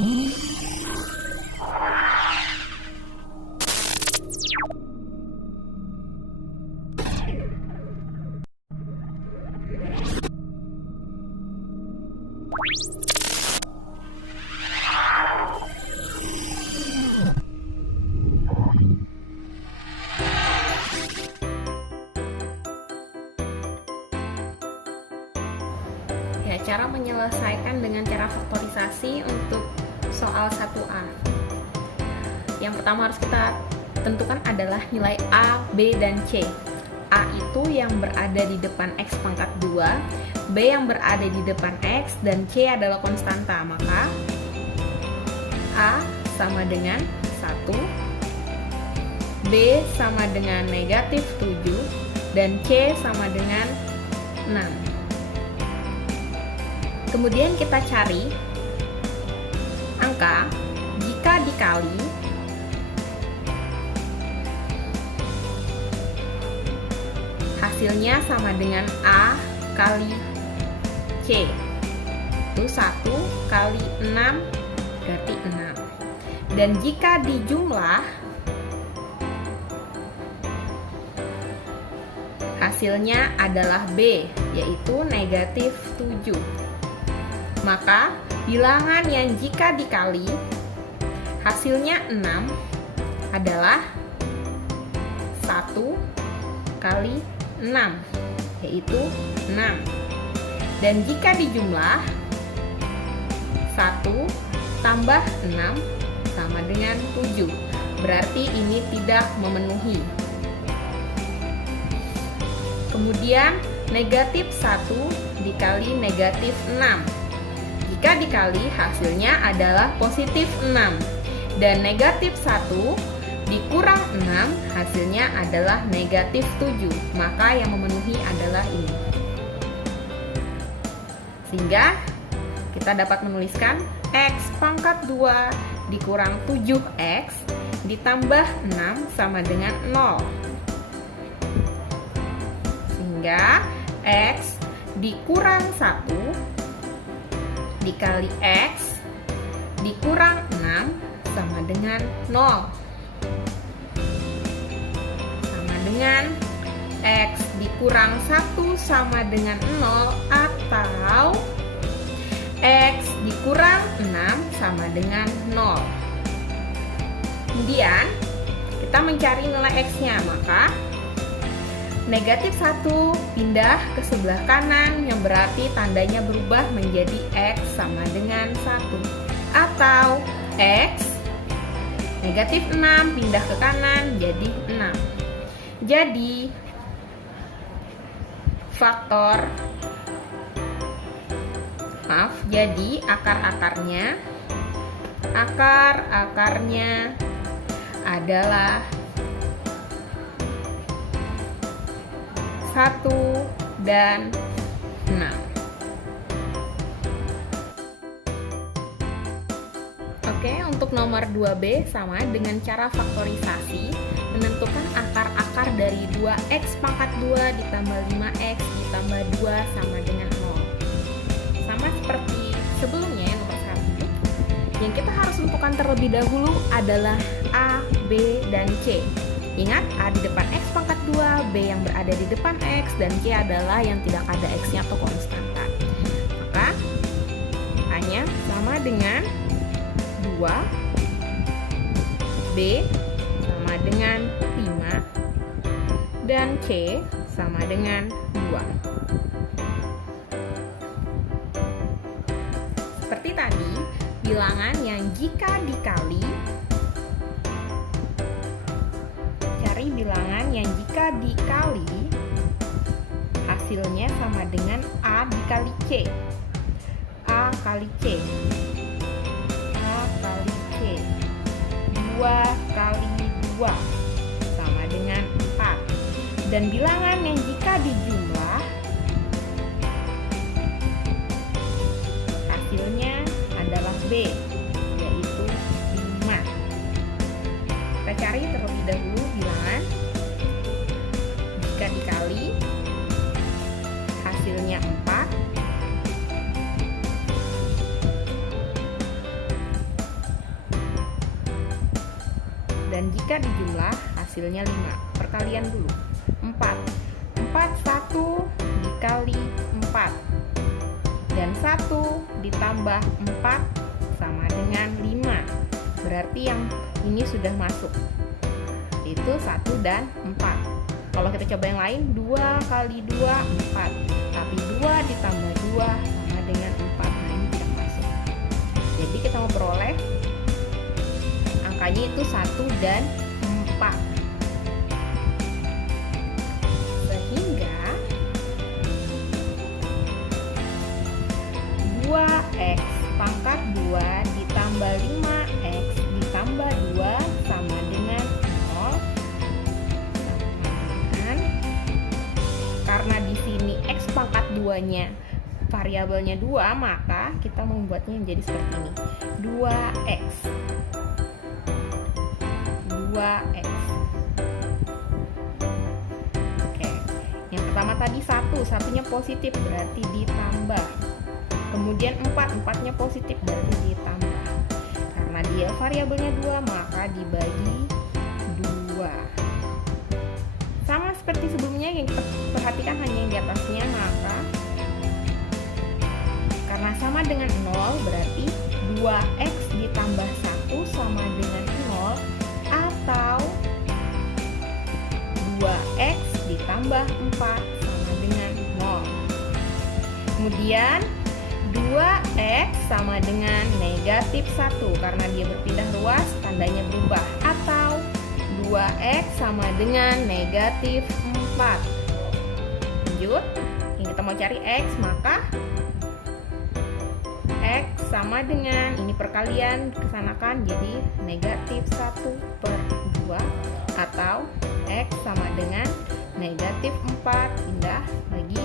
Ya, cara menyelesaikan dengan cara faktorisasi untuk soal 1A. Yang pertama harus kita tentukan adalah nilai A, B, dan C. A itu yang berada di depan X pangkat 2, B yang berada di depan X, dan C adalah konstanta. Maka A sama dengan 1, B sama dengan negatif 7, dan C sama dengan 6. Kemudian kita cari angka jika dikali hasilnya sama dengan A kali C. Itu 1 kali 6 berarti 6. Dan jika dijumlah hasilnya adalah B, yaitu negatif 7. Maka bilangan yang jika dikali hasilnya 6 adalah 1 kali 6, yaitu 6. Dan jika dijumlah 1 tambah 6 sama dengan 7, berarti ini tidak memenuhi. Kemudian negatif 1 dikali negatif 6. Jika dikali hasilnya adalah positif 6. Dan negatif 1 dikurang 6 hasilnya adalah negatif 7. Maka yang memenuhi adalah ini. Sehingga kita dapat menuliskan X pangkat 2 dikurang 7X ditambah 6 sama dengan 0. Sehingga X dikurang 1 dikali X dikurang 6 sama dengan 0. Sama dengan X dikurang 1 sama dengan 0 atau X dikurang 6 sama dengan 0. Kemudian kita mencari nilai X-nya, maka negatif 1 pindah ke sebelah kanan yang berarti tandanya berubah menjadi X sama dengan 1. Atau X negatif 6 pindah ke kanan jadi 6. Jadi jadi akar-akarnya adalah 1 dan 6. Oke, untuk nomor 2B sama dengan cara faktorisasi, menentukan akar-akar dari 2X pangkat 2 ditambah 5X ditambah 2 sama dengan 0. Sama seperti sebelumnya nomor 1. Yang kita harus tentukan terlebih dahulu adalah A, B, dan C. Ingat, A di depan X pangkat 2, B yang berada di depan X, dan C adalah yang tidak ada X-nya atau konstanta. Maka A-nya sama dengan 2, B sama dengan 5, dan C sama dengan 2. Seperti tadi, bilangan yang jika dikali, cari bilangan yang jika dikali hasilnya sama dengan A dikali C. A kali C, A kali C, 2 kali 2 sama dengan 4. Dan bilangan yang jika dijumlah hasilnya adalah B, yaitu 5. Kita cari terlebih dahulu bilangan jika dikali hasilnya 4 Dan jika dijumlah hasilnya 5. Perkalian dulu. 4. 1 dikali 4. Dan 1 ditambah 4 sama dengan 5. Berarti yang ini sudah masuk. Itu 1 dan 4. Kalau kita coba yang lain, 2 kali 2, 4. Tapi 2 ditambah 2 sama dengan 4. Nah, ini tidak masuk. Jadi kita mau peroleh angkanya itu 1 dan 4. Sehingga 2x pangkat 2 ditambah 5x ditambah 2 sama dengan 0. Karena di sini x pangkat 2-nya variabelnya 2, maka kita membuatnya menjadi seperti ini. 2x. Oke. Yang pertama tadi 1, satunya positif berarti ditambah. Kemudian 4, 4-nya positif berarti ditambah. Karena dia variabelnya 2, maka dibagi 2. Sama seperti sebelumnya, yang kita perhatikan hanya yang di atasnya, maka karena sama dengan 0 berarti 2x ditambah 1 sama dengan 0, atau 2x ditambah 4 sama dengan 0. Kemudian 2x sama dengan negatif 1 karena dia berpindah ruas, tandanya berubah, atau 2x sama dengan negatif 4. Lanjut, yang kita mau cari x, maka x sama dengan, ini perkalian kesanakan jadi negatif 1 per 2, atau x sama dengan negatif 4 pindah bagi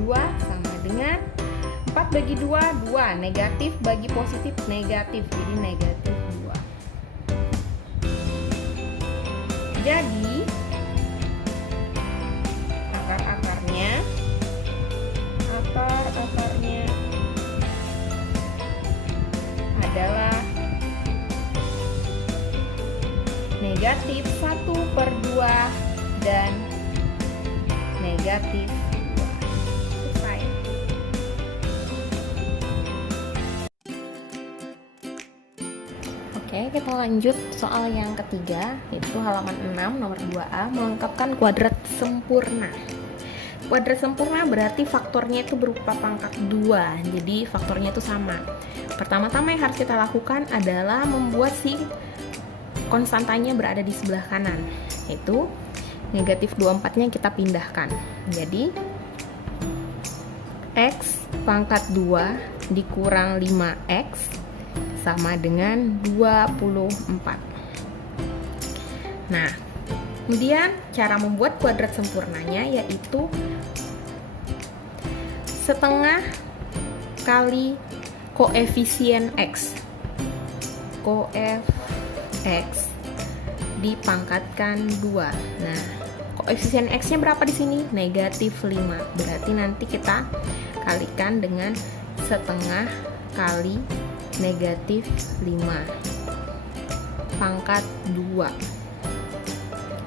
2 sama dengan 4 bagi 2, 2. Negatif bagi positif, negatif, jadi negatif 2. Jadi akar-akarnya adalah negatif 1 per 2 dan negatif 2. Selesai. Oke, kita lanjut soal yang ketiga, yaitu halaman 6 nomor 2A, melengkapkan kuadrat sempurna. Kuadrat sempurna berarti faktornya itu berupa pangkat 2, jadi faktornya itu sama. Pertama-tama yang harus kita lakukan adalah membuat si konstantanya berada di sebelah kanan, yaitu negatif 24-nya kita pindahkan. Jadi x pangkat 2 dikurang 5x sama dengan 24. Nah, kemudian cara membuat kuadrat sempurnanya yaitu setengah kali koefisien x. X dipangkatkan 2. Nah, koefisien x-nya berapa di sini? Negatif 5. Berarti nanti kita kalikan dengan setengah kali negatif 5 pangkat 2.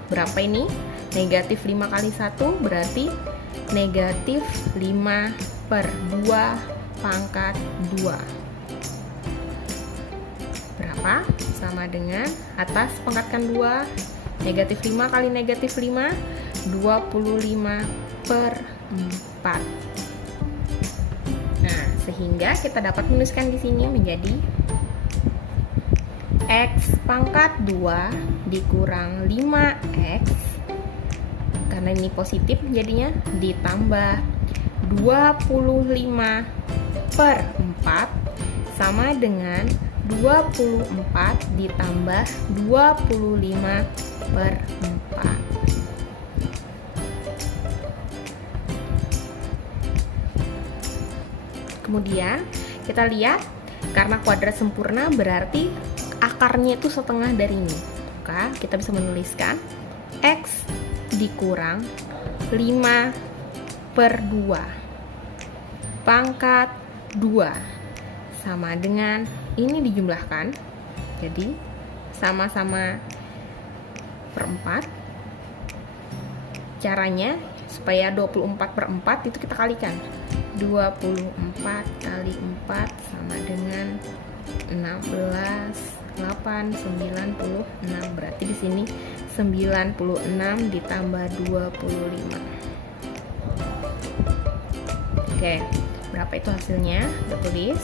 Berapa ini? Negatif 5 kali 1 berarti negatif 5 per 2 pangkat 2. Berapa? Sama dengan atas pangkatkan 2, negatif 5 kali negatif 5, 25 per 4. Nah, sehingga kita dapat menuliskan di sini menjadi x pangkat 2 dikurang 5x, karena ini positif jadinya, ditambah 25 per 4 sama dengan 24 ditambah 25 per 4. Kemudian kita lihat, karena kuadrat sempurna berarti akarnya itu setengah dari ini. Maka kita bisa menuliskan x dikurang 5 per 2 pangkat 2 sama dengan ini dijumlahkan, jadi sama-sama 24/4. Caranya supaya 24/4 itu kita kalikan. 24 kali 4 sama dengan 16, 8, 96. Berarti di sini 96 ditambah 25. Oke, berapa itu hasilnya? Kita tulis.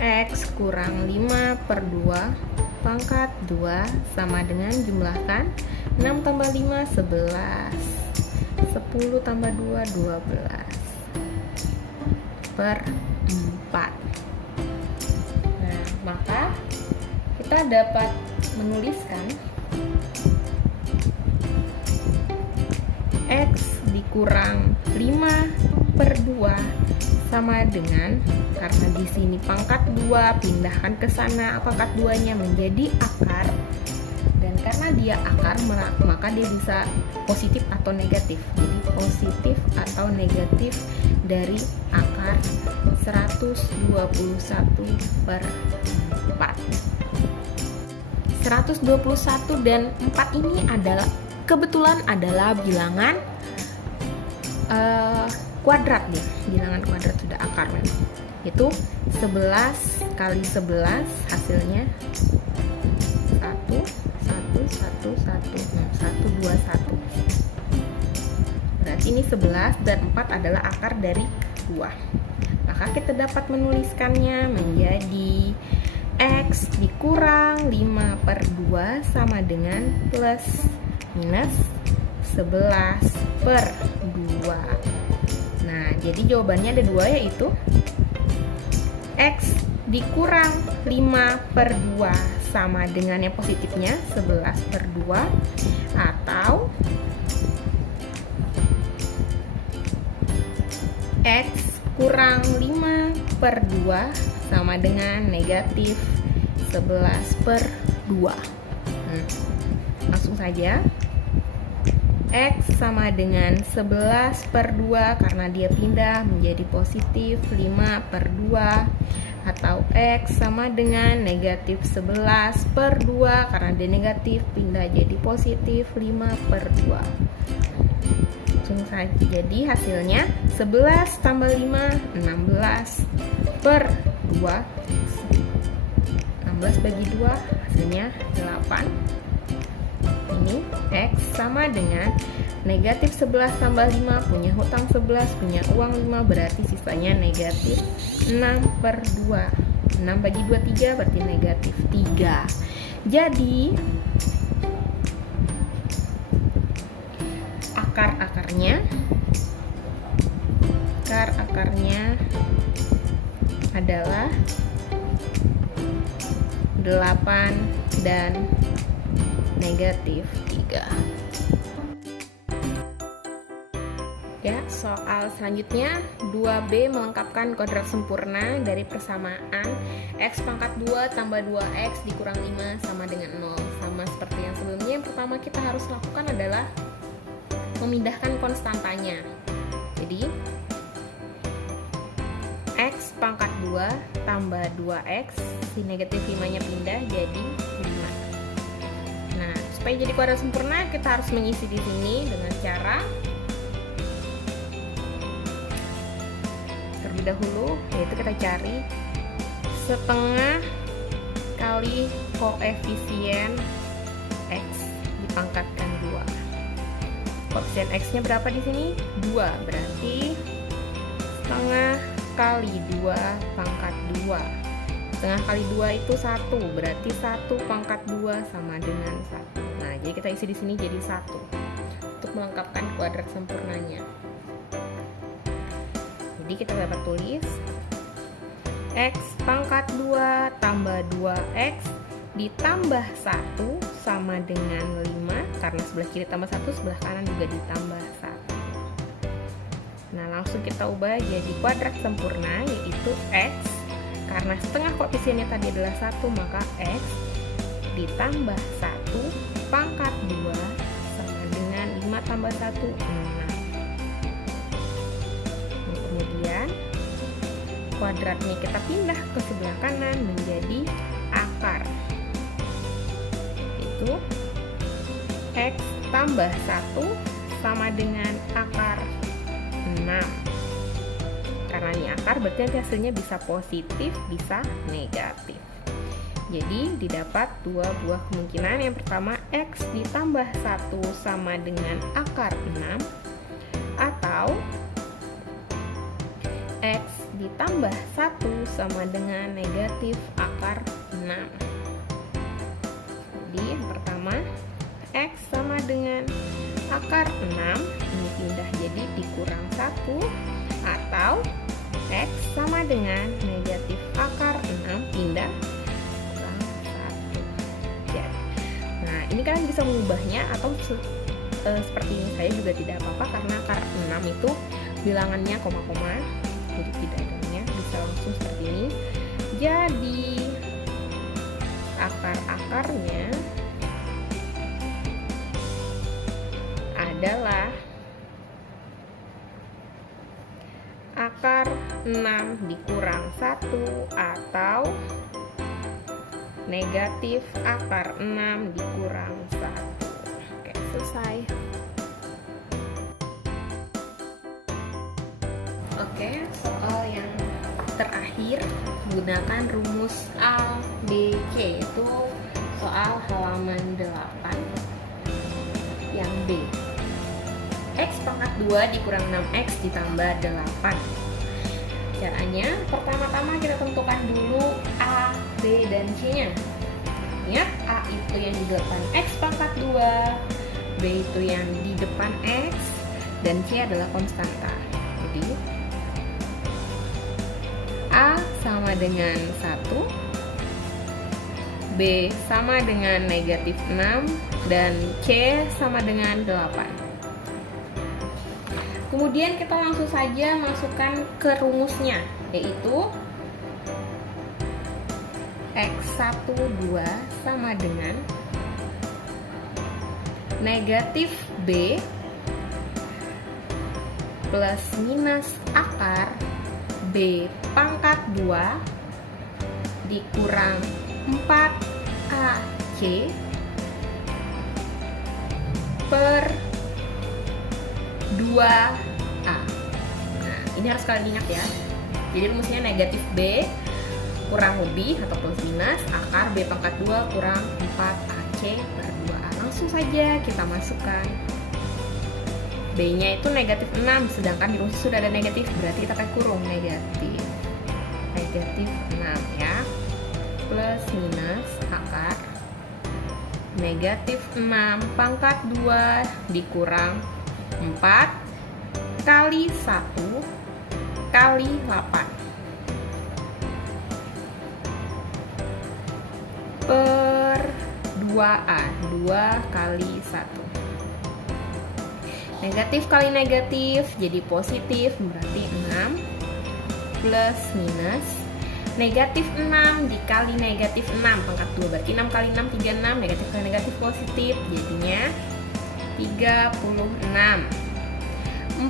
X kurang 5/2 pangkat 2 sama dengan, jumlahkan, 6 tambah 5 11, 10 tambah 2 12/4. Nah, maka kita dapat menuliskan X dikurang 5/2 sama dengan, karena di sini pangkat 2, pindahkan ke sana pangkat 2-nya menjadi akar, dan karena dia akar maka dia bisa positif atau negatif. Jadi positif atau negatif dari akar 121/4. 121 dan 4 ini adalah kebetulan adalah bilangan kuadrat ya, bilangan kuadrat sudah akar memang. Itu 11 kali 11 hasilnya 1 2 1. Berarti ini 11 dan 4 adalah akar dari 2. Maka kita dapat menuliskannya menjadi X dikurang 5/2 sama dengan plus minus 11/2. Nah, jadi jawabannya ada 2, yaitu X dikurang 5/2 sama dengan yang positifnya 11/2, atau X kurang 5/2 sama dengan negatif 11/2. Langsung saja. X sama dengan 11/2 karena dia pindah menjadi positif 5/2, atau X sama dengan negatif 11/2 karena dia negatif pindah jadi positif 5/2. Langsung saja. Jadi hasilnya 11 tambah 5 16/2. 16 bagi 2 hasilnya 8. Ini X sama dengan negatif 11 tambah 5, punya hutang 11, punya uang 5, berarti sisanya negatif 6/2. 6 bagi 2 3, berarti negatif 3. Jadi akar-akarnya adalah 8 dan negatif 3. Ya, soal selanjutnya 2B melengkapkan kuadrat sempurna dari persamaan X pangkat 2 tambah 2X dikurang 5 sama dengan 0. Sama seperti yang sebelumnya, yang pertama kita harus lakukan adalah memindahkan konstantanya. Jadi X pangkat 2 tambah 2X, si negatif 5-nya pindah jadi 5. Nah, supaya jadi kuadrat sempurna kita harus mengisi di sini dengan cara terlebih dahulu, yaitu kita cari setengah kali koefisien X dipangkatkan 2. Koefisien X-nya berapa di sini? 2, berarti setengah kali 2 pangkat 2. Setengah kali 2 itu 1, berarti 1 pangkat 2 sama dengan 1. Nah, jadi kita isi di sini jadi 1 untuk melengkapkan kuadrat sempurnanya. Jadi kita dapat tulis X pangkat 2 tambah 2X ditambah 1 sama dengan 5, karena sebelah kiri tambah 1, sebelah kanan juga ditambah 1. Nah, langsung kita ubah jadi kuadrat sempurna, yaitu X, karena setengah koefisiennya tadi adalah 1, maka X ditambah 1 pangkat 2 sama dengan 5 tambah 1, 6. Kemudian kuadratnya kita pindah ke sebelah kanan menjadi akar, itu X tambah 1 sama dengan akar 6. Karena ini akar, berarti nanti hasilnya bisa positif, bisa negatif. Jadi didapat dua buah kemungkinan. Yang pertama, X ditambah 1 sama dengan akar 6, atau X ditambah 1 sama dengan negatif akar 6. Jadi yang pertama, X sama dengan akar 6, ini pindah jadi dikurang 1, atau X sama dengan negatif akar 6 pindah kurang 1. Ya. Nah, ini kalian bisa mengubahnya atau seperti ini saya juga tidak apa-apa, karena akar 6 itu bilangannya koma-koma, jadi tidak adanya, bisa langsung seperti ini. Jadi akar-akarnya adalah akar 6 dikurang 1 atau negatif akar 6 dikurang 1. Oke, selesai. Oke, soal yang terakhir gunakan rumus A, B, C, itu soal halaman 8 yang B. X pangkat 2 dikurang 6X ditambah 8. Caranya, pertama-tama kita tentukan dulu A, B, dan C-nya. Ingat, A itu yang di depan X pangkat 2, B itu yang di depan X, dan C adalah konstanta. Jadi, A sama dengan 1, B sama dengan negatif 6, dan C sama dengan 8. Kemudian kita langsung saja masukkan ke rumusnya, yaitu X12 sama dengan negatif B plus minus akar B pangkat 2 dikurang 4AC per 2A. Nah, ini harus kalian ingat ya. Jadi rumusnya negatif B kurang lebih atau plus minus akar B pangkat 2 kurang 4AC per 2A. Langsung saja kita masukkan. B-nya itu negatif 6, sedangkan di rumus sudah ada negatif, berarti kita akan kurung negatif 6 ya. Plus minus akar negatif 6 pangkat 2 dikurang 4 kali 1 kali 8 per 2A, 2 kali 1. Negatif kali negatif jadi positif, berarti 6 plus minus negatif 6 dikali negatif 6 pangkat 2, berarti 6 kali 6 36, negatif kali negatif positif, jadinya 36.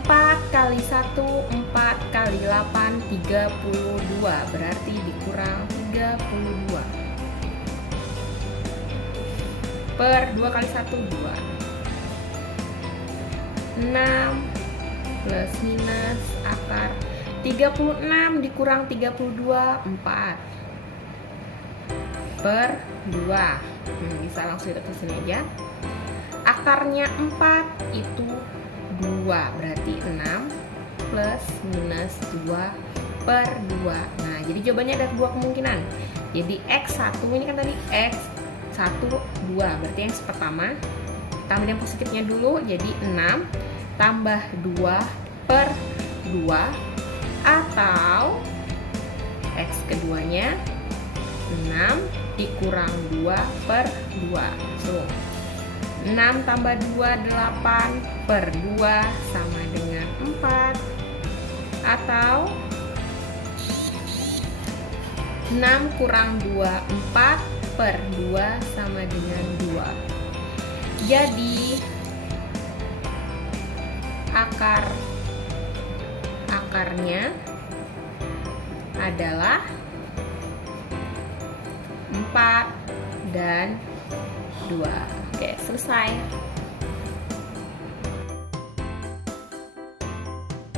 4 kali 1, 4 kali 8, 32, berarti dikurang 32 per 2 kali 1, 2. 6 plus minus akar 36 dikurang 32, 4 per 2. Bisa langsung kita sini aja. Akarnya 4 itu 2, berarti 6 plus minus 2 per 2. Nah, jadi jawabannya ada dua kemungkinan. Jadi X1 ini kan tadi X1 2, berarti yang pertama kita ambil yang positifnya dulu, jadi 6 tambah 2 per 2, atau X keduanya 6 dikurang 2 per 2. So, 6 tambah 2, 8 per 2 sama dengan 4, atau 6 kurang 2, 4 per 2 sama dengan 2. Jadi akarnya adalah 4 dan 2. Oke, selesai.